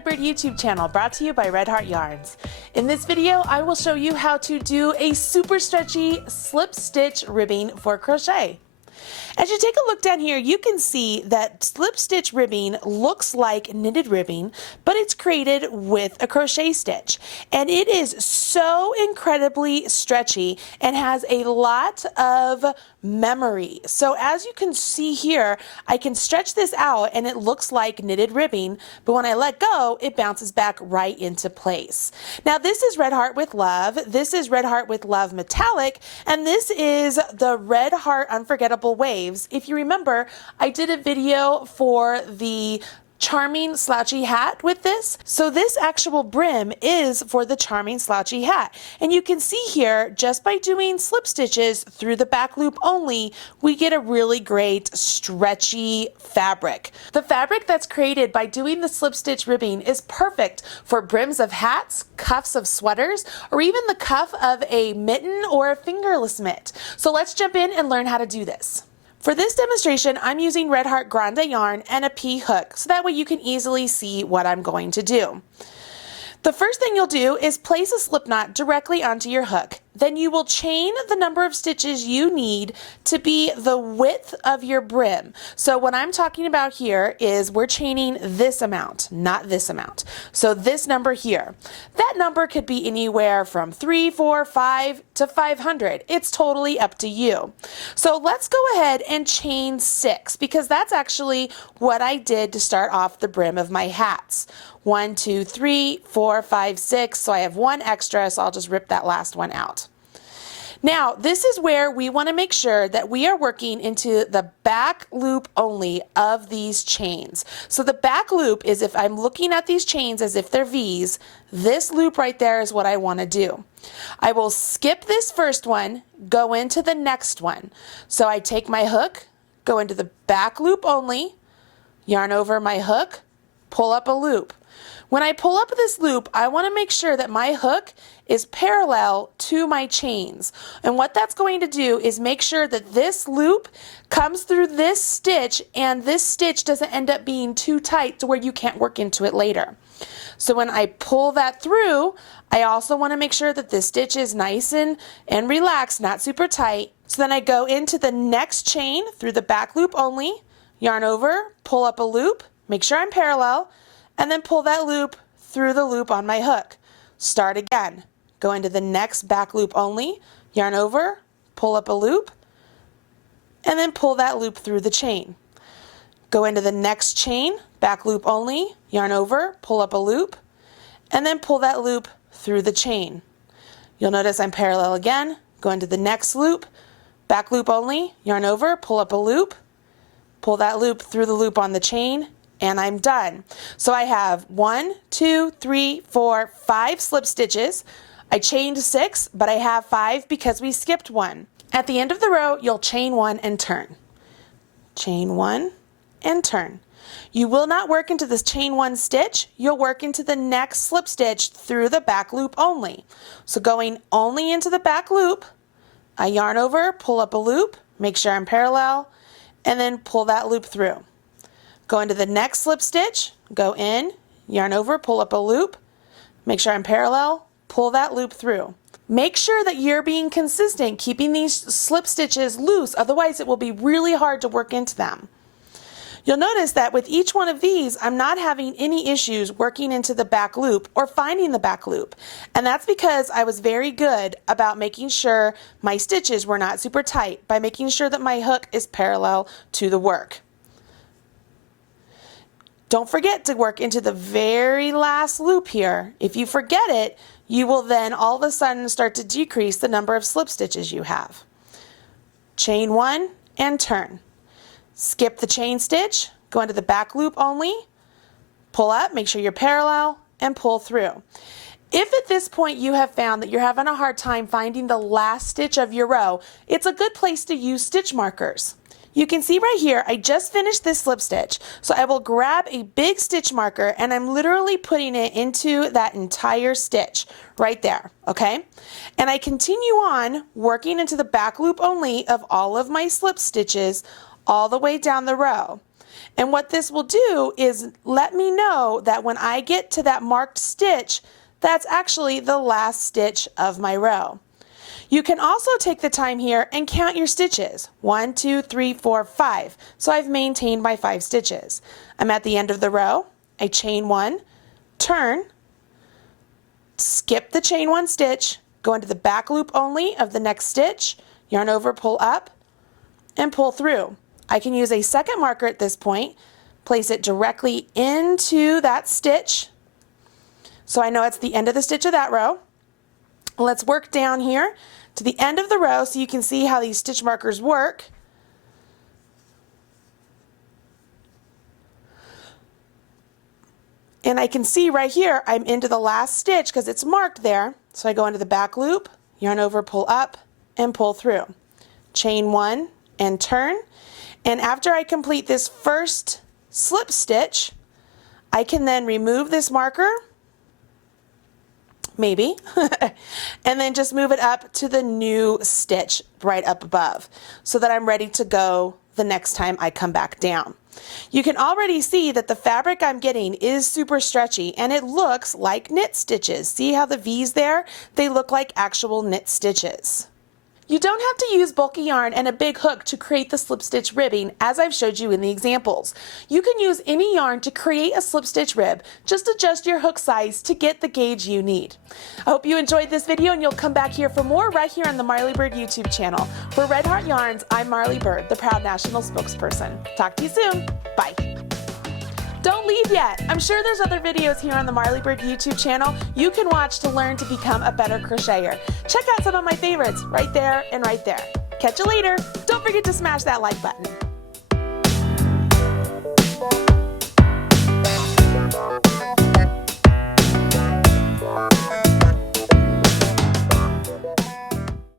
Untitled Bird YouTube channel brought to you by Red Heart Yarns. In this video, I will show you how to do a super stretchy slip stitch ribbing for crochet. As you take a look down here, you can see that slip stitch ribbing looks like knitted ribbing, but it's created with a crochet stitch. And it is so incredibly stretchy and has a lot of memory. So as you can see here, I can stretch this out and it looks like knitted ribbing, but when I let go, it bounces back right into place. Now this is Red Heart with Love, this is Red Heart with Love Metallic, and this is the Red Heart Unforgettable Waves. If you remember, I did a video for the charming slouchy hat with this. So this actual brim is for the charming slouchy hat. And you can see here, just by doing slip stitches through the back loop only, we get a really great stretchy fabric. The fabric that's created by doing the slip stitch ribbing is perfect for brims of hats, cuffs of sweaters, or even the cuff of a mitten or a fingerless mitt. So let's jump in and learn how to do this. For this demonstration, I'm using Red Heart Grande yarn and a P hook, so that way you can easily see what I'm going to do. The first thing you'll do is place a slip knot directly onto your hook. Then you will chain the number of stitches you need to be the width of your brim. So what I'm talking about here is we're chaining this amount, not this amount. So this number here. That number could be anywhere from 3, 4, 5 to 500. It's totally up to you. So let's go ahead and chain 6 because that's actually what I did to start off the brim of my hats. 1, 2, 3, 4, 5, 6. So I have one extra, so I'll just rip that last one out. Now, this is where we want to make sure that we are working into the back loop only of these chains. So the back loop is, if I'm looking at these chains as if they're V's, this loop right there is what I want to do. I will skip this first one, go into the next one. So I take my hook, go into the back loop only, yarn over my hook, pull up a loop. When I pull up this loop, I want to make sure that my hook is parallel to my chains. And what that's going to do is make sure that this loop comes through this stitch and this stitch doesn't end up being too tight to where you can't work into it later. So when I pull that through, I also want to make sure that this stitch is nice and relaxed, not super tight. So then I go into the next chain through the back loop only, yarn over, pull up a loop, make sure I'm parallel, and then pull that loop through the loop on my hook. Start again. Go into the next back loop only, yarn over, pull up a loop, and then pull that loop through the chain. Go into the next chain, back loop only, yarn over, pull up a loop, and then pull that loop through the chain. You'll notice I'm parallel again. Go into the next loop, back loop only, yarn over, pull up a loop, pull that loop through the loop on the chain, and I'm done. So I have 1, 2, 3, 4, 5 slip stitches. I chained 6, but I have 5 because we skipped one. At the end of the row, you'll chain 1 and turn. Chain 1 and turn. You will not work into this chain 1 stitch. You'll work into the next slip stitch through the back loop only. So going only into the back loop, I yarn over, pull up a loop, make sure I'm parallel, and then pull that loop through. Go into the next slip stitch, go in, yarn over, pull up a loop, make sure I'm parallel, pull that loop through. Make sure that you're being consistent, keeping these slip stitches loose, otherwise it will be really hard to work into them. You'll notice that with each one of these, I'm not having any issues working into the back loop or finding the back loop. And that's because I was very good about making sure my stitches were not super tight by making sure that my hook is parallel to the work. Don't forget to work into the very last loop here. If you forget it, you will then all of a sudden start to decrease the number of slip stitches you have. Chain 1 and turn. Skip the chain stitch, go into the back loop only, pull up, make sure you're parallel, and pull through. If at this point you have found that you're having a hard time finding the last stitch of your row, it's a good place to use stitch markers. You can see right here, I just finished this slip stitch. So I will grab a big stitch marker and I'm literally putting it into that entire stitch right there, okay? And I continue on working into the back loop only of all of my slip stitches all the way down the row. And what this will do is let me know that when I get to that marked stitch, that's actually the last stitch of my row. You can also take the time here and count your stitches. 1, 2, 3, 4, 5. So I've maintained my 5 stitches. I'm at the end of the row. I chain 1, turn, skip the chain 1 stitch, go into the back loop only of the next stitch, yarn over, pull up, and pull through. I can use a second marker at this point, place it directly into that stitch, so I know it's the end of the stitch of that row. Let's work down here to the end of the row so you can see how these stitch markers work. And I can see right here I'm into the last stitch because it's marked there. So I go into the back loop, yarn over, pull up, and pull through. Chain 1 and turn. And after I complete this first slip stitch, I can then remove this marker, maybe, and then just move it up to the new stitch right up above so that I'm ready to go the next time I come back down. You can already see that the fabric I'm getting is super stretchy and it looks like knit stitches. See how the V's there? They look like actual knit stitches. You don't have to use bulky yarn and a big hook to create the slip stitch ribbing as I've showed you in the examples. You can use any yarn to create a slip stitch rib. Just adjust your hook size to get the gauge you need. I hope you enjoyed this video and you'll come back here for more right here on the Marley Bird YouTube channel. For Red Heart Yarns, I'm Marley Bird, the proud national spokesperson. Talk to you soon. Bye. Don't leave yet. I'm sure there's other videos here on the Marley Bird YouTube channel you can watch to learn to become a better crocheter. Check out some of my favorites right there and right there. Catch you later. Don't forget to smash that like button.